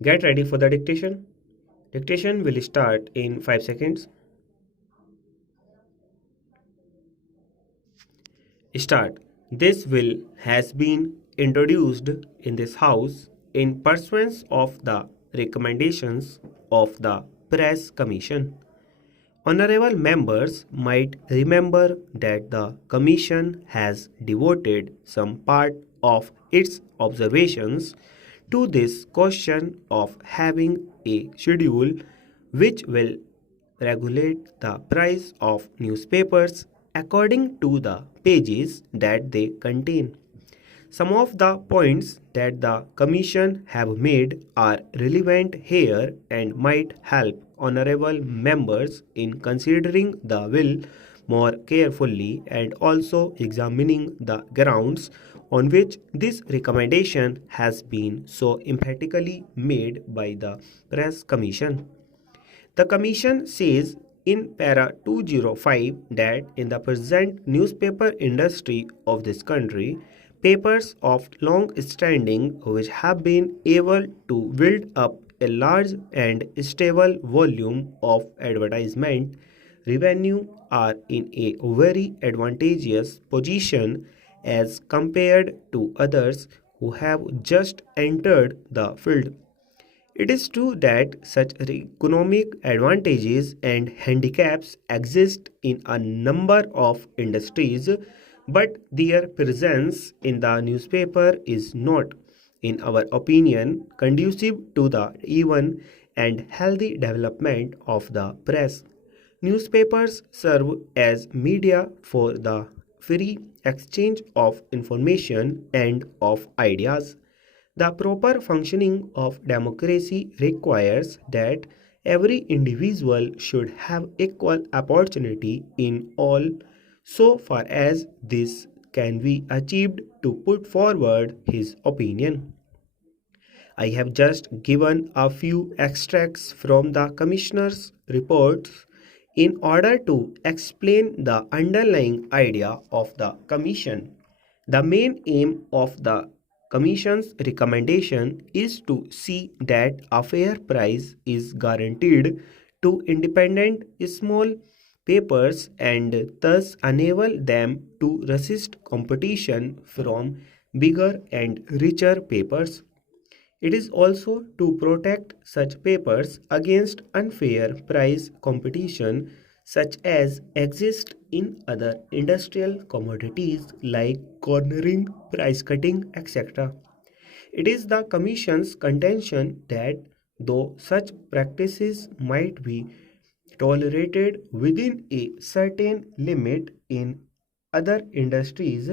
Get ready for the dictation. Dictation will start in 5 seconds. Start. This bill has been introduced in this House in pursuance of the recommendations of the Press Commission. Honorable members might remember that the Commission has devoted some part of its observations to this question of having a schedule which will regulate the price of newspapers according to the pages that they contain. Some of the points that the Commission have made are relevant here and might help honorable members in considering the bill more carefully and also examining the grounds on which this recommendation has been so emphatically made by the Press Commission. The Commission says in para 205 that in the present newspaper industry of this country, papers of long standing which have been able to build up a large and stable volume of advertisement revenue are in a very advantageous position as compared to others who have just entered the field. It is true that such economic advantages and handicaps exist in a number of industries, but their presence in the newspaper is not, in our opinion, conducive to the even and healthy development of the press. Newspapers serve as media for the free exchange of information and of ideas. The proper functioning of democracy requires that every individual should have equal opportunity in all so far as this can be achieved to put forward his opinion. I have just given a few extracts from the Commissioner's reports in order to explain the underlying idea of the Commission. The main aim of the Commission's recommendation is to see that a fair price is guaranteed to independent small papers and thus enable them to resist competition from bigger and richer papers. It is also to protect such papers against unfair price competition such as exists in other industrial commodities like cornering, price cutting, etc. It is the Commission's contention that though such practices might be tolerated within a certain limit in other industries,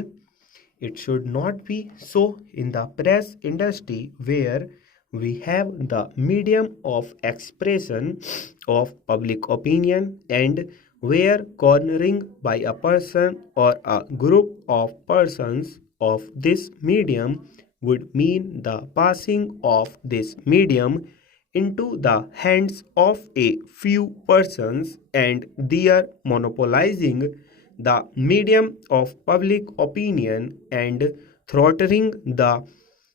it should not be so in the press industry where we have the medium of expression of public opinion and where cornering by a person or a group of persons of this medium would mean the passing of this medium into the hands of a few persons and their monopolizing the medium of public opinion and throttling the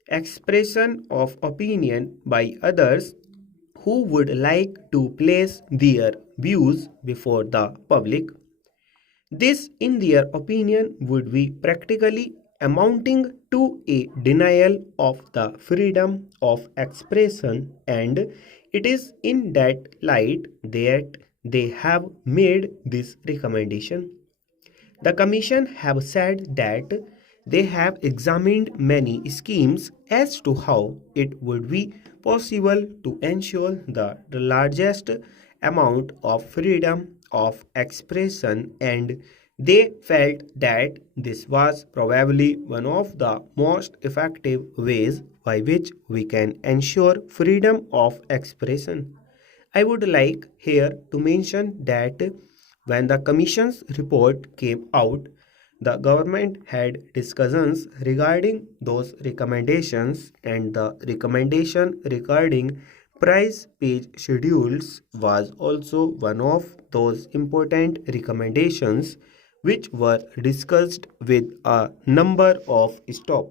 expression of opinion by others who would like to place their views before the public. This, in their opinion, would be practically amounting to a denial of the freedom of expression, and it is in that light that they have made this recommendation. The Commission have said that they have examined many schemes as to how it would be possible to ensure the largest amount of freedom of expression, and they felt that this was probably one of the most effective ways by which we can ensure freedom of expression. I would like here to mention that when the Commission's report came out, the government had discussions regarding those recommendations, and the recommendation regarding price page schedules was also one of those important recommendations which were discussed with a number of stop.